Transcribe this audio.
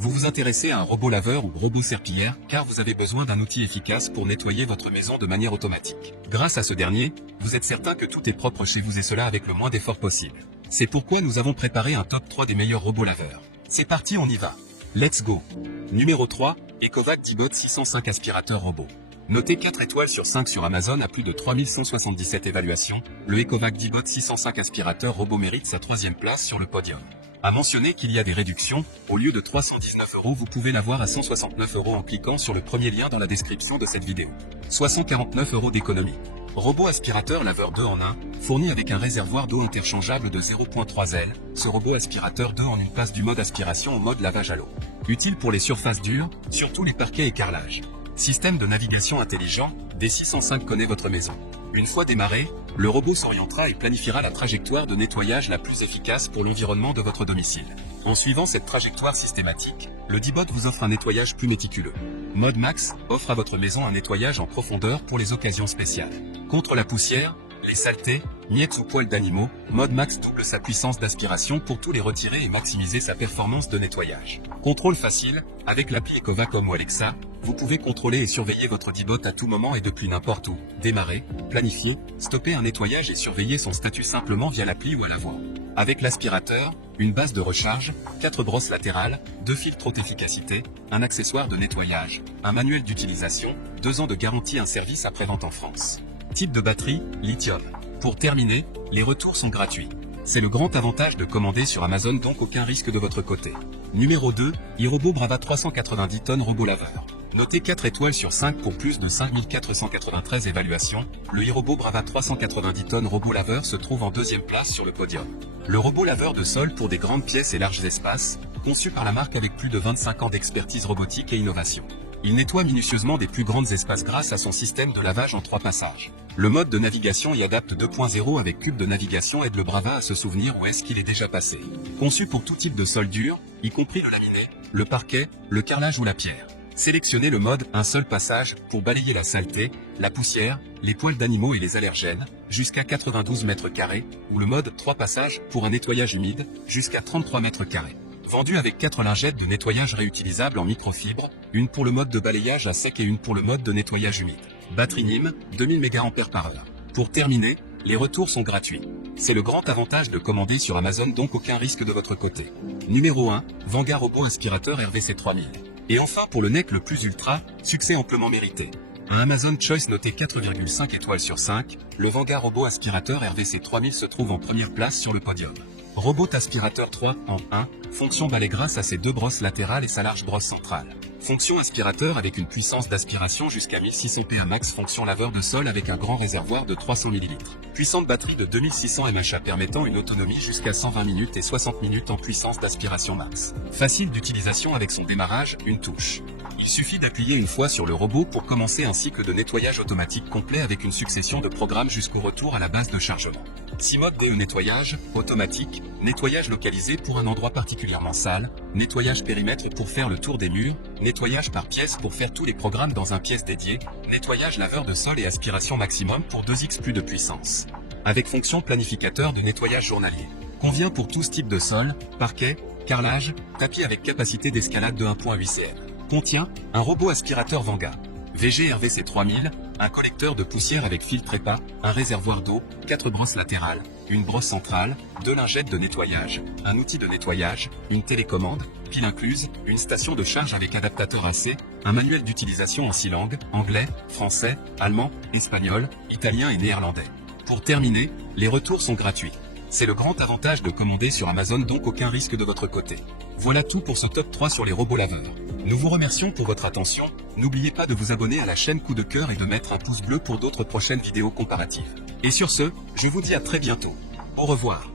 Vous vous intéressez à un robot laveur ou robot serpillière car vous avez besoin d'un outil efficace pour nettoyer votre maison de manière automatique. Grâce à ce dernier, vous êtes certain que tout est propre chez vous et cela avec le moins d'efforts possible. C'est pourquoi nous avons préparé un top 3 des meilleurs robots laveurs. C'est parti, on y va. Let's go. Numéro 3, Ecovac Dibot 605 aspirateur robot. Noté 4 étoiles sur 5 sur Amazon à plus de 3177 évaluations, le Ecovac Dibot 605 aspirateur robot mérite sa 3e place sur le podium. À mentionner qu'il y a des réductions, au lieu de 319 €, vous pouvez l'avoir à 169 € en cliquant sur le premier lien dans la description de cette vidéo. Soit 149 € d'économie. Robot aspirateur laveur 2 en 1, fourni avec un réservoir d'eau interchangeable de 0.3 L, ce robot aspirateur 2 en 1 passe du mode aspiration au mode lavage à l'eau. Utile pour les surfaces dures, surtout les parquets et carrelages. Système de navigation intelligent, D605 connaît votre maison. Une fois démarré, le robot s'orientera et planifiera la trajectoire de nettoyage la plus efficace pour l'environnement de votre domicile. En suivant cette trajectoire systématique, le Dibot vous offre un nettoyage plus méticuleux. Mode Max offre à votre maison un nettoyage en profondeur pour les occasions spéciales. Contre la poussière, les saletés, miettes ou poils d'animaux, Mode Max double sa puissance d'aspiration pour tout les retirer et maximiser sa performance de nettoyage. Contrôle facile, avec l'appli Ecovac ou Alexa, vous pouvez contrôler et surveiller votre Dibot à tout moment et depuis n'importe où. Démarrer, planifier, stopper un nettoyage et surveiller son statut simplement via l'appli ou à la voix. Avec l'aspirateur, une base de recharge, 4 brosses latérales, 2 filtres haute efficacité, un accessoire de nettoyage, un manuel d'utilisation, 2 ans de garantie, un service après-vente en France. Type de batterie, lithium. Pour terminer, les retours sont gratuits. C'est le grand avantage de commander sur Amazon, donc aucun risque de votre côté. Numéro 2, iRobot Brava 390 tonnes robot laveur. Noté 4 étoiles sur 5 pour plus de 5493 évaluations, le iRobot Brava 390 tonnes robot laveur se trouve en 2e place sur le podium. Le robot laveur de sol pour des grandes pièces et larges espaces, conçu par la marque avec plus de 25 ans d'expertise robotique et innovation. Il nettoie minutieusement des plus grands espaces grâce à son système de lavage en 3 passages. Le mode de navigation y adapte 2.0 avec cube de navigation aide le Brava à se souvenir où est-ce qu'il est déjà passé. Conçu pour tout type de sol dur, y compris le laminé, le parquet, le carrelage ou la pierre. Sélectionnez le mode un seul passage pour balayer la saleté, la poussière, les poils d'animaux et les allergènes, jusqu'à 92 mètres carrés, ou le mode 3 passages pour un nettoyage humide, jusqu'à 33 mètres carrés. Vendu avec 4 lingettes de nettoyage réutilisables en microfibre, une pour le mode de balayage à sec et une pour le mode de nettoyage humide. Batterie NIM, 2000 mAh. Pour terminer, les retours sont gratuits. C'est le grand avantage de commander sur Amazon, donc aucun risque de votre côté. Numéro 1, Vanguard Robot Aspirateur RVC 3000. Et enfin pour le NEC le plus ultra, succès amplement mérité. Un Amazon Choice noté 4,5 étoiles sur 5, le Vanguard Robot Aspirateur RVC 3000 se trouve en première place sur le podium. Robot aspirateur 3 en 1, fonction balai grâce à ses 2 brosses latérales et sa large brosse centrale. Fonction aspirateur avec une puissance d'aspiration jusqu'à 1600 PA max, fonction laveur de sol avec un grand réservoir de 300 ml. Puissante batterie de 2600 mAh permettant une autonomie jusqu'à 120 minutes et 60 minutes en puissance d'aspiration max. Facile d'utilisation avec son démarrage, une touche. Il suffit d'appuyer une fois sur le robot pour commencer un cycle de nettoyage automatique complet avec une succession de programmes jusqu'au retour à la base de chargement. 6 modes de nettoyage, automatique, nettoyage localisé pour un endroit particulièrement sale, nettoyage périmètre pour faire le tour des murs, nettoyage par pièce pour faire tous les programmes dans un pièce dédié, nettoyage laveur de sol et aspiration maximum pour 2x plus de puissance. Avec fonction planificateur de nettoyage journalier. Convient pour tous types de sol, parquet, carrelage, tapis avec capacité d'escalade de 1.8 cm. Contient un robot aspirateur Vanguard. VG RVC 3000, un collecteur de poussière avec filtre EPA, un réservoir d'eau, 4 brosses latérales, une brosse centrale, 2 lingettes de nettoyage, un outil de nettoyage, une télécommande, pile incluse, une station de charge avec adaptateur AC, un manuel d'utilisation en 6 langues, anglais, français, allemand, espagnol, italien et néerlandais. Pour terminer, les retours sont gratuits. C'est le grand avantage de commander sur Amazon, donc aucun risque de votre côté. Voilà tout pour ce top 3 sur les robots laveurs. Nous vous remercions pour votre attention, n'oubliez pas de vous abonner à la chaîne Coup de Cœur et de mettre un pouce bleu pour d'autres prochaines vidéos comparatives. Et sur ce, je vous dis à très bientôt. Au revoir.